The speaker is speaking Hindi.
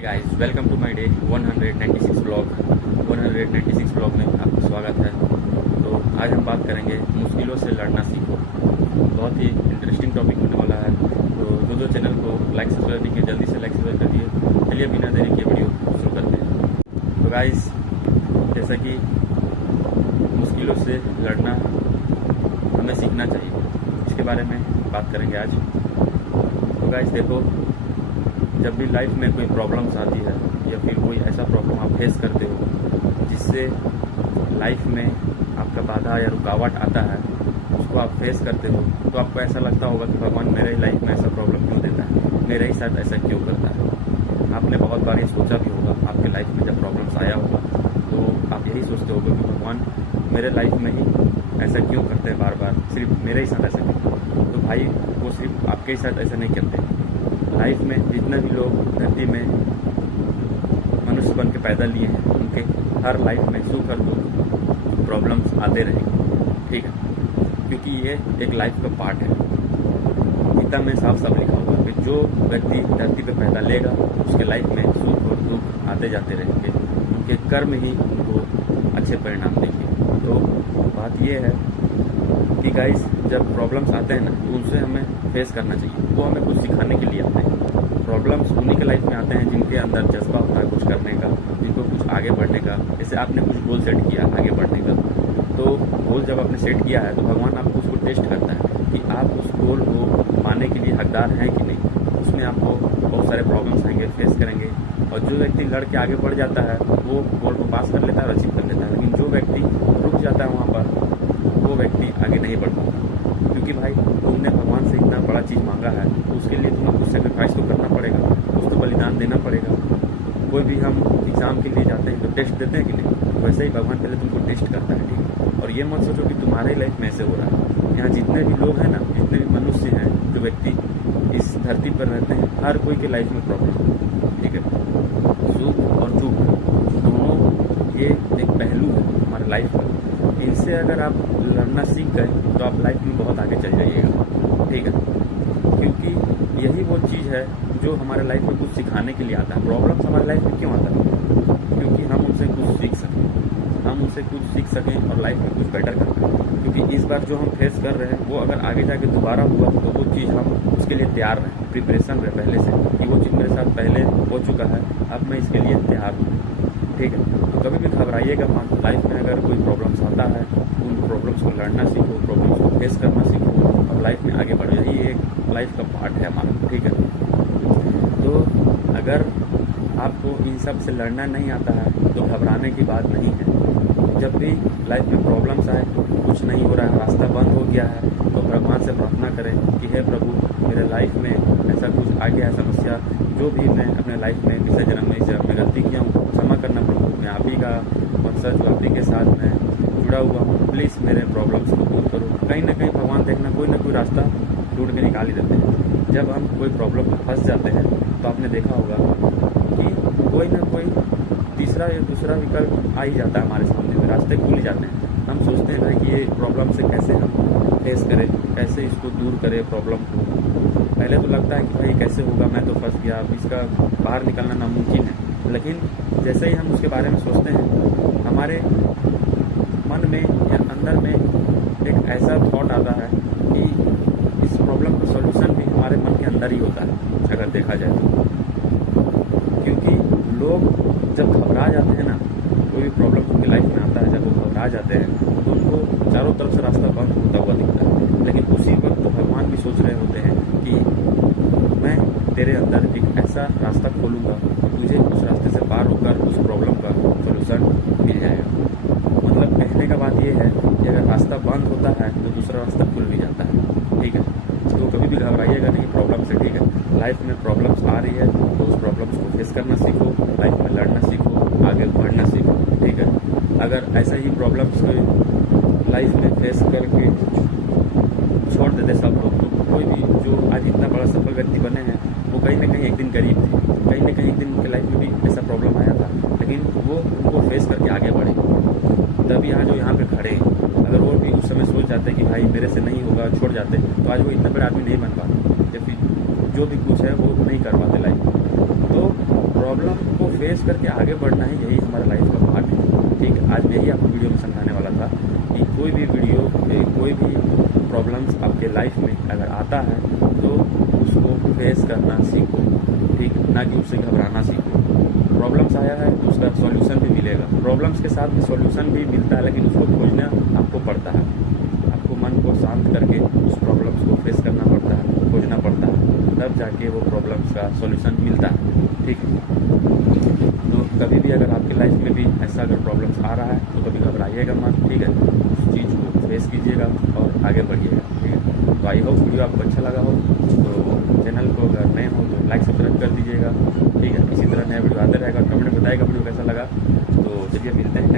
Hey guys, welcome to my day 196 blog. 196 blog में आपका स्वागत है। तो आज हम बात करेंगे मुश्किलों से लड़ना सीखो। बहुत ही इंटरेस्टिंग टॉपिक होने वाला है। तो जो चैनल को लाइक सब्सक्राइब नहीं किया, जल्दी से लाइक सब्सक्राइब कर दिए। चलिए बिना देरी के वीडियो शुरू करते हैं। तो गाइस, जैसा कि मुश्किलों से लड़ना हमें सीखना चाहिए, इसके बारे में बात करेंगे आज। तो गाइस देखो, जब भी लाइफ में कोई प्रॉब्लम्स आती है या फिर कोई ऐसा प्रॉब्लम आप फेस करते हो जिससे लाइफ में आपका बाधा या रुकावट आता है, उसको आप फेस करते हो, तो आपको ऐसा लगता होगा कि भगवान मेरे लाइफ में ऐसा प्रॉब्लम क्यों देता है, मेरे ही साथ ऐसा क्यों करता है। आपने बहुत बार ये सोचा भी होगा, आपके लाइफ में जब प्रॉब्लम्स आया होगा तो आप यही सोचते होगे कि भगवान मेरे लाइफ में ही ऐसा क्यों करते हैं, बार बार सिर्फ मेरे ही साथ ऐसा क्यों। तो भाई, वो सिर्फ आपके ही साथ ऐसा नहीं करते। लाइफ में जितने भी लोग धरती में मनुष्य बन के पैदा लिए हैं, उनके हर लाइफ में सुख और दुख प्रॉब्लम्स आते रहेंगे, ठीक है, क्योंकि ये एक लाइफ का पार्ट है। गीता में साफ साफ लिखा हुआ कि जो व्यक्ति धरती पे पैदा लेगा उसके लाइफ में सुख और दुख आते जाते रहेंगे, उनके कर्म ही उनको अच्छे परिणाम देंगे। तो बात ये है कि गाइस, जब प्रॉब्लम्स आते हैं ना, तो उनसे हमें फेस करना चाहिए। वो हमें कुछ सिखाने के लिए आते हैं। प्रॉब्लम्स उन्हीं के लाइफ में आते हैं जिनके अंदर जज्बा होता है कुछ करने का, जिनको कुछ आगे बढ़ने का। जैसे आपने कुछ गोल सेट किया आगे बढ़ने का, तो गोल जब आपने सेट किया है तो भगवान आपको उसको टेस्ट करता है कि आप उस गोल को पाने के लिए हकदार हैं कि नहीं। उसमें आपको बहुत सारे प्रॉब्लम्स आएंगे, फेस करेंगे। और जो व्यक्ति लड़ के आगे बढ़ जाता है वो गोल को पास कर लेता है और अचीव कर लेता है। लेकिन जो व्यक्ति रुक जाता है वहाँ पर, वो व्यक्ति आगे नहीं बढ़ पाता। क्योंकि भाई, तुमने भगवान से इतना बड़ा चीज़ मांगा है तो उसके लिए तुम्हें कुछ सेक्रीफाइस तो करना पड़ेगा, कुछ तो बलिदान देना पड़ेगा। कोई भी हम एग्ज़ाम के लिए जाते हैं तो टेस्ट देते हैं कि नहीं, वैसे ही भगवान पहले तुमको टेस्ट करता है, ठीक है। और ये मत सोचो कि तुम्हारे लाइफ में ऐसे हो रहा है। यहाँ जितने भी लोग हैं ना, जितने भी मनुष्य हैं, जो व्यक्ति इस धरती पर रहते हैं, हर कोई के लाइफ में प्रॉब्लम, ठीक है। सुख और दुख दोनों ये एक पहलू है हमारे लाइफ का। इनसे अगर आप लड़ना सीख गए तो आप लाइफ में बहुत आगे चल जाइएगा, ठीक है। क्योंकि यही वो चीज़ है जो हमारे लाइफ में कुछ सिखाने के लिए आता है। प्रॉब्लम्स हमारे लाइफ में क्यों आता है? क्योंकि हम उनसे कुछ सीख सकें, हम उनसे कुछ सीख सकें और लाइफ में कुछ बेटर कर पाएँ। क्योंकि इस बार जो हम फेस कर रहे हैं वो अगर आगे जाके दोबारा हुआ तो वो चीज़ हम उसके लिए तैयार रहें, प्रिपरेशन रहे पहले से कि वो चीज़ मेरे साथ पहले हो चुका है, अब मैं इसके लिए तैयार हूँ, ठीक है। तो कभी भी घबराइएगा मत। लाइफ में अगर कोई प्रॉब्लम्स आता है, उन प्रॉब्लम्स को लड़ना सीखो, प्रॉब्लम्स को फेस करना सीखो और लाइफ में आगे बढ़ो। यही एक लाइफ का पार्ट है हमारा, ठीक है। तो अगर आपको इन सब से लड़ना नहीं आता है तो घबराने की बात नहीं है। जब भी लाइफ में प्रॉब्लम्स आए, कुछ नहीं हो रहा है, रास्ता बंद हो गया है, तो भगवान से प्रार्थना करें कि हे प्रभु, मेरे लाइफ में ऐसा कुछ आ गया है समस्या, जो भी मैं अपने लाइफ में पिछले जन्म में इस जन्म में गलती किया हूँ, क्षमा करना प्रभु। मैं आप ही का वंशज, आप ही के साथ मैं जुड़ा हुआ हूँ, प्लीज़ मेरे प्रॉब्लम्स को दूर करो। कहीं ना कहीं भगवान देखना कोई ना कोई रास्ता ढूंढ के निकाल ही देते हैं। जब हम कोई प्रॉब्लम में फंस जाते हैं तो आपने देखा होगा कि कोई ना कोई तीसरा या दूसरा विकल्प आ ही जाता है हमारे सामने में, रास्ते खुल ही जाते हैं। हम सोचते हैं कि ये प्रॉब्लम से कैसे हम फेस करें, कैसे इसको दूर करें प्रॉब्लम को। पहले तो लगता है कि भाई कैसे होगा, मैं तो फंस गया, अब इसका बाहर निकलना नामुमकिन है। लेकिन जैसे ही हम उसके बारे में सोचते हैं, हमारे मन में या अंदर में एक ऐसा थॉट आता है कि इस प्रॉब्लम का सॉल्यूशन भी हमारे मन के अंदर ही होता है, अगर देखा जाए तो। क्योंकि लोग जब घबरा जाते हैं ना, कोई भी प्रॉब्लम उनकी लाइफ में आता है, जब वो घबरा जाते हैं तो उनको चारों तरफ से रास्ता बंद होता हुआ दिखता है। लेकिन उसी वक्त तो भगवान भी सोच रहे होते हैं कि मैं तेरे अंदर एक ऐसा रास्ता खोलूँगा, तुझे उस रास्ते से पार होकर उस प्रॉब्लम का सॉल्यूशन मिल जाएगा। मतलब कहने का बात ये है कि अगर रास्ता बंद होता है तो दूसरा रास्ता खुल भी जाता है, ठीक है। तो कभी भी घबराइएगा नहीं प्रॉब्लम से, ठीक है। लाइफ में प्रॉब्लम्स आ रही है तो उस प्रॉब्लम्स को फेस करना सीखो, लाइफ में लड़ना सीखो, आगे बढ़ना सीखो, ठीक है। अगर ऐसा ही प्रॉब्लम्स को लाइफ में फेस करके छोड़ देते सब लोग, तो कोई भी जो आज इतना बड़ा सफल व्यक्ति बने हैं वो कहीं ना कहीं एक दिन गरीब थे, कहीं ना कहीं एक दिन उनके लाइफ में भी ऐसा प्रॉब्लम आया था, लेकिन वो उनको फेस करके आगे बढ़े। तभी आज जो यहाँ पे खड़े हैं, अगर वो भी उस समय सोच जाते कि भाई मेरे से नहीं होगा, छोड़ जाते, तो आज वो इतना बड़ा आदमी नहीं बन पाते, या फिर जो भी कुछ है वो नहीं कर पाते लाइफ में। तो प्रॉब्लम को फेस करके आगे बढ़ना ही यही हमारा लाइफ का पार्ट है। ठीक है, आज मैं यही आपको वीडियो में समझाने वाला था कि कोई भी प्रॉब्लम्स आपके लाइफ में अगर आता है तो उसको फेस करना सीखो, ठीक, ना कि उससे घबराना सीखो। प्रॉब्लम्स आया है तो उसका सॉल्यूशन भी मिलेगा, प्रॉब्लम्स के साथ में सॉल्यूशन भी मिलता है, लेकिन उसको खोजना आपको पड़ता है। आपको मन को शांत करके उस प्रॉब्लम्स को फेस करना पड़ता है, खोजना पड़ता है, तब जाके वो प्रॉब्लम्स का सॉल्यूशन मिलता है। ठीक है, तो कभी भी अगर आपके लाइफ में भी ऐसा अगर प्रॉब्लम्स आ रहा है तो कभी घबराइएगा मत, ठीक है, उस चीज़ को फेस कीजिएगा और आगे बढ़िएगा। ठीक है, तो आई होप वीडियो आपको अच्छा लगा हो, तो चैनल को अगर नए हो तो लाइक सब्सक्राइब कर दीजिएगा। ठीक है, इसी तरह नया वीडियो आते रहेगा, कमेंट में बताइएगा वीडियो कैसा लगा। तो चलिए मिलते हैं।